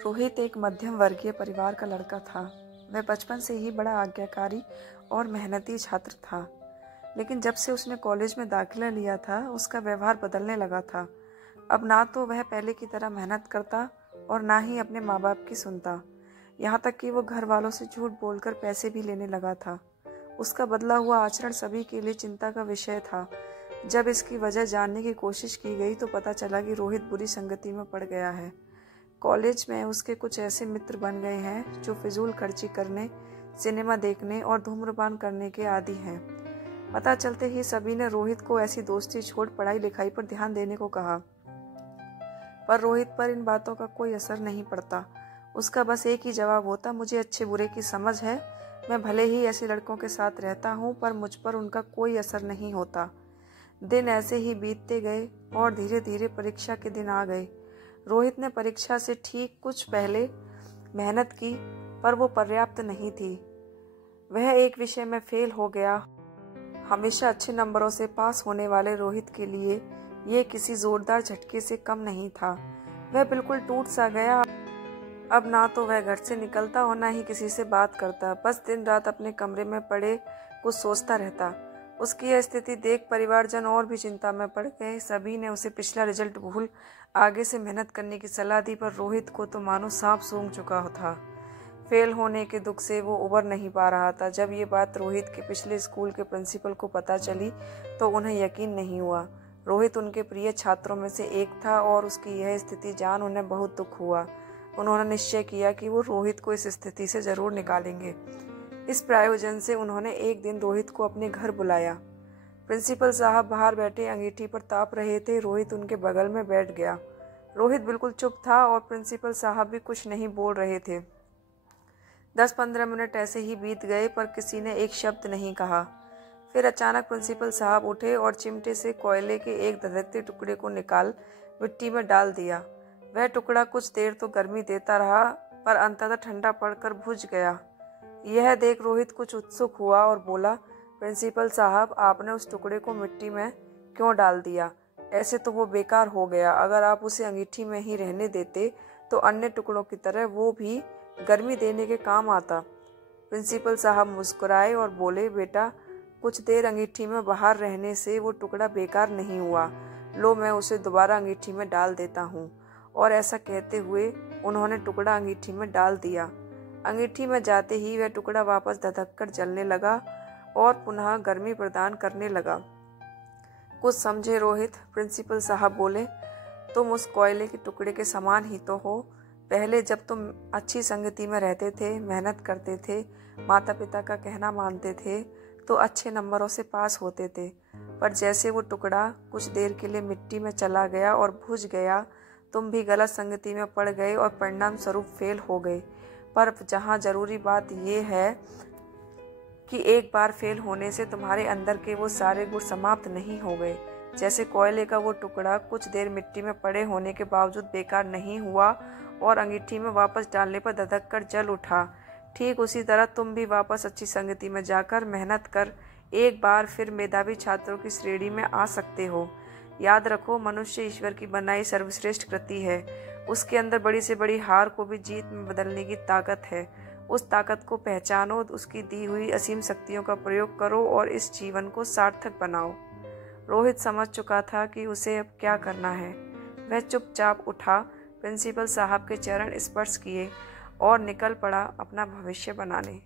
रोहित एक मध्यम वर्गीय परिवार का लड़का था। वह बचपन से ही बड़ा आज्ञाकारी और मेहनती छात्र था, लेकिन जब से उसने कॉलेज में दाखिला लिया था, उसका व्यवहार बदलने लगा था। अब ना तो वह पहले की तरह मेहनत करता और ना ही अपने माँ बाप की सुनता। यहाँ तक कि वो घर वालों से झूठ बोलकर पैसे भी लेने लगा था। उसका बदला हुआ आचरण सभी के लिए चिंता का विषय था। जब इसकी वजह जानने की कोशिश की गई तो पता चला कि रोहित बुरी संगति में पड़ गया है। कॉलेज में उसके कुछ ऐसे मित्र बन गए हैं जो फिजूल खर्ची करने, सिनेमा देखने और धूम्रपान करने के आदी हैं। पता चलते ही सभी ने रोहित को ऐसी दोस्ती छोड़ पढ़ाई लिखाई पर ध्यान देने को कहा, पर रोहित पर इन बातों का कोई असर नहीं पड़ता। उसका बस एक ही जवाब होता, मुझे अच्छे बुरे की समझ है। मैं भले ही ऐसे लड़कों के साथ रहता हूँ, पर मुझ पर उनका कोई असर नहीं होता। दिन ऐसे ही बीतते गए और धीरे धीरे परीक्षा के दिन आ गए। रोहित ने परीक्षा से ठीक कुछ पहले मेहनत की, पर वो पर्याप्त नहीं थी। वह एक विषय में फेल हो गया। हमेशा अच्छे नंबरों से पास होने वाले रोहित के लिए ये किसी जोरदार झटके से कम नहीं था। वह बिल्कुल टूट सा गया। अब ना तो वह घर से निकलता और ना ही किसी से बात करता। बस दिन रात अपने कमरे में पड़े कुछ सोचता रहता। उसकी यह स्थिति देख परिवारजन और भी चिंता में पड़ गए। सभी ने उसे पिछला रिजल्ट भूल आगे से मेहनत करने की सलाह दी, पर रोहित को तो मानो सांप सूंघ चुका था। फेल होने के दुख से वो उबर नहीं पा रहा था। जब ये बात रोहित के पिछले स्कूल के प्रिंसिपल को पता चली तो उन्हें यकीन नहीं हुआ। रोहित उनके प्रिय छात्रों में से एक था और उसकी यह स्थिति जान उन्हें बहुत दुख हुआ। उन्होंने निश्चय किया कि वो रोहित को इस स्थिति से जरूर निकालेंगे। इस प्रयोजन से उन्होंने एक दिन रोहित को अपने घर बुलाया। प्रिंसिपल साहब बाहर बैठे अंगीठी पर ताप रहे थे। रोहित उनके बगल में बैठ गया। रोहित बिल्कुल चुप था और प्रिंसिपल साहब भी कुछ नहीं बोल रहे थे। 10-15 मिनट ऐसे ही बीत गए, पर किसी ने एक शब्द नहीं कहा। फिर अचानक प्रिंसिपल साहब उठे और चिमटे से कोयले के एक धधकते टुकड़े को निकाल मिट्टी में डाल दिया। वह टुकड़ा कुछ देर तो गर्मी देता रहा, पर अंततः ठंडा पड़कर बुझ गया। यह देख रोहित कुछ उत्सुक हुआ और बोला, प्रिंसिपल साहब, आपने उस टुकड़े को मिट्टी में क्यों डाल दिया? ऐसे तो वो बेकार हो गया। अगर आप उसे अंगीठी में ही रहने देते तो अन्य टुकड़ों की तरह वो भी गर्मी देने के काम आता। प्रिंसिपल साहब मुस्कुराए और बोले, बेटा, कुछ देर अंगीठी में बाहर रहने से वो टुकड़ा बेकार नहीं हुआ। लो, मैं उसे दोबारा अंगीठी में डाल देता हूँ। और ऐसा कहते हुए उन्होंने टुकड़ा अंगीठी में डाल दिया। अंगीठी में जाते ही वह टुकड़ा वापस धधक कर जलने लगा और पुनः गर्मी प्रदान करने लगा। कुछ समझे रोहित? प्रिंसिपल साहब बोले, तुम उस कोयले के टुकड़े के समान ही तो हो। पहले जब तुम अच्छी संगति में रहते थे, मेहनत करते थे, माता पिता का कहना मानते थे, तो अच्छे नंबरों से पास होते थे। पर जैसे वो टुकड़ा कुछ देर के लिए मिट्टी में चला गया और बुझ गया, तुम भी गलत संगति में पड़ गए और परिणाम स्वरूप फेल हो गए। पर जहाँ जरूरी बात यह है कि एक बार फेल होने से तुम्हारे अंदर के वो सारे गुण समाप्त नहीं हो गए। जैसे कोयले का वो टुकड़ा कुछ देर मिट्टी में पड़े होने के बावजूद बेकार नहीं हुआ और अंगीठी में वापस डालने पर धधक कर जल उठा, ठीक उसी तरह तुम भी वापस अच्छी संगति में जाकर मेहनत कर एक बार फिर मेधावी छात्रों की श्रेणी में आ सकते हो। याद रखो, मनुष्य ईश्वर की बनाई सर्वश्रेष्ठ कृति है। उसके अंदर बड़ी से बड़ी हार को भी जीत में बदलने की ताकत है। उस ताकत को पहचानो, उसकी दी हुई असीम शक्तियों का प्रयोग करो और इस जीवन को सार्थक बनाओ। रोहित समझ चुका था कि उसे अब क्या करना है। वह चुपचाप उठा, प्रिंसिपल साहब के चरण स्पर्श किए और निकल पड़ा अपना भविष्य बनाने।